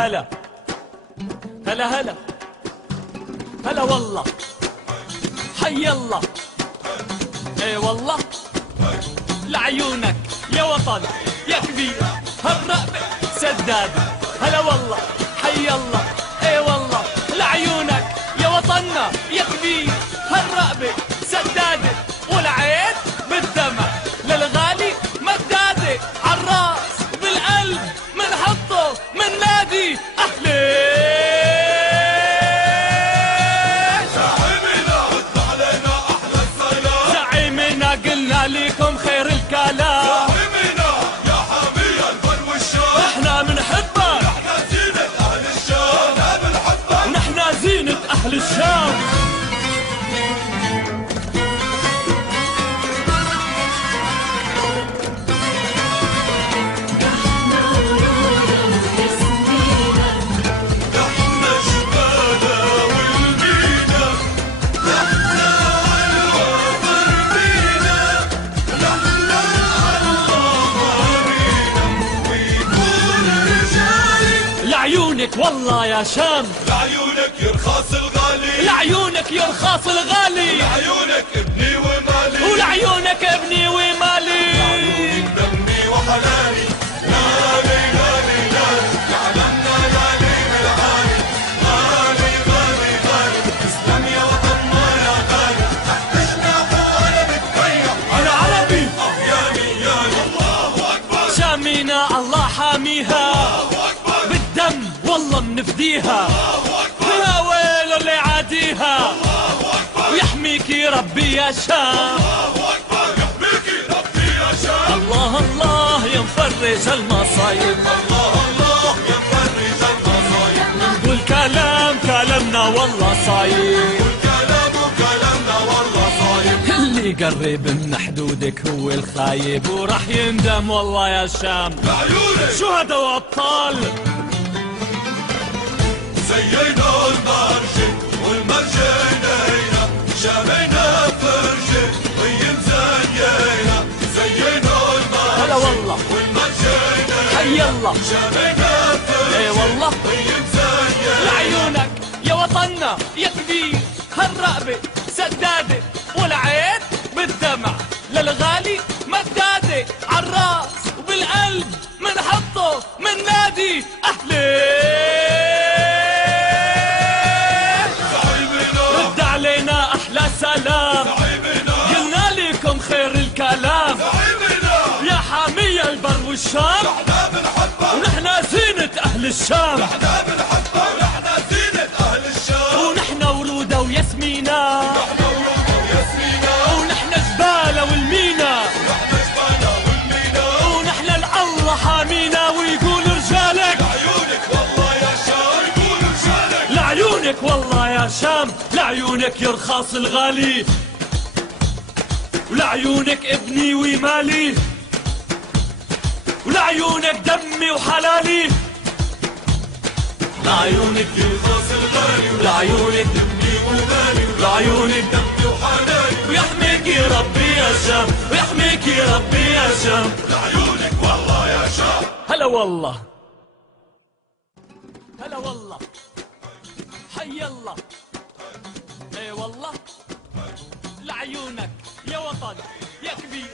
هلا هلا هلا هلا والله حي الله. اي والله لعيونك يا وطن يا كبير هالرقبة سداد. هلا والله حي الله. اي والله لعيونك يا وطننا يا كبير هالرقبة سدادة والعين بالدمع للغالي مدادة عالراس بالقلب منحطه من نادي أهلي. زعيمنا رد علينا أحلى السلام. زعيمنا قلنا لكم خير الكلام. زعيمنا يا حامي البر والشام. نحنا منحبك نحنا زينة أهل الشام. نحنا بنحبك نحنا زينة أهل الشام. لعيونك والله يا شام. لعيونك يرخص الغالي. لعيونك يرخص الغالي. لعيونك ابني ومالي. ولعيونك ابني ومالي. لعيونك دمي وحلالي. غالي غالي غالي يعلمنا غالي بالعالي. غالي غالي غالي اسلم يا وطننا يا غالي. تحتشنا وانا بتبيع. أنا عربي ياني ياني الله أكبر. شامينا الله حاميها بالدم والله منفديها. يا ويل اللي عاديها ويحميكي ربي يا شام. يحميكي ربي يا شام. الله الله يا مفرج المصايب. الله الله يا مفرج المصايب. نقول كلام كلامنا والله صايب. والكلام كلامنا والله صايب. اللي قرب من حدودك هو الخايب وراح يندم والله يا شام. لعيونك شهداء وابطال زينا المرجة والمرجة نينا. شامينا فرجة طيب زينا. زينا المرجة هلا والله والمرجة نينا. حي الله. شامينا فرجة اي والله طيب زينا. لعيونك يا وطننا يا كبير هالرقبة سدادة والعين بالدمع للغالي مدادة عالراس وبالقلب منحطه من نادي أهلي. رد علينا أحلى سلام. قلنا لكم خير الكلام. يا حامي البر والشام. نحنا بنحبك ونحنا زينة أهل الشام. نحنا بنحبك ونحنا زينة أهل الشام. ونحنا ورودة وياسمينة. نحنا ورودة وياسمينة. ونحنا جبالة والمينا. نحنا جبالة والمينا. ونحنا الله حامينا ويقول رجالك. لعيونك والله يا شام. يقول رجالك. لعيونك والله يا شام. لعيونك يرخص الغالي. ولعيونك ابني ومالي. ولعيونك دمي وحلالي. لعيونك يرخص الغالي. لعيونك دمي ومالي. لعيونك دمي وحناني. ويحميكي ربي يا شام. ويحميكي ربي يا شام. لعيونك والله يا شام. هلا والله هلا والله حي الله. اي والله لعيونك يا وطن يا كبير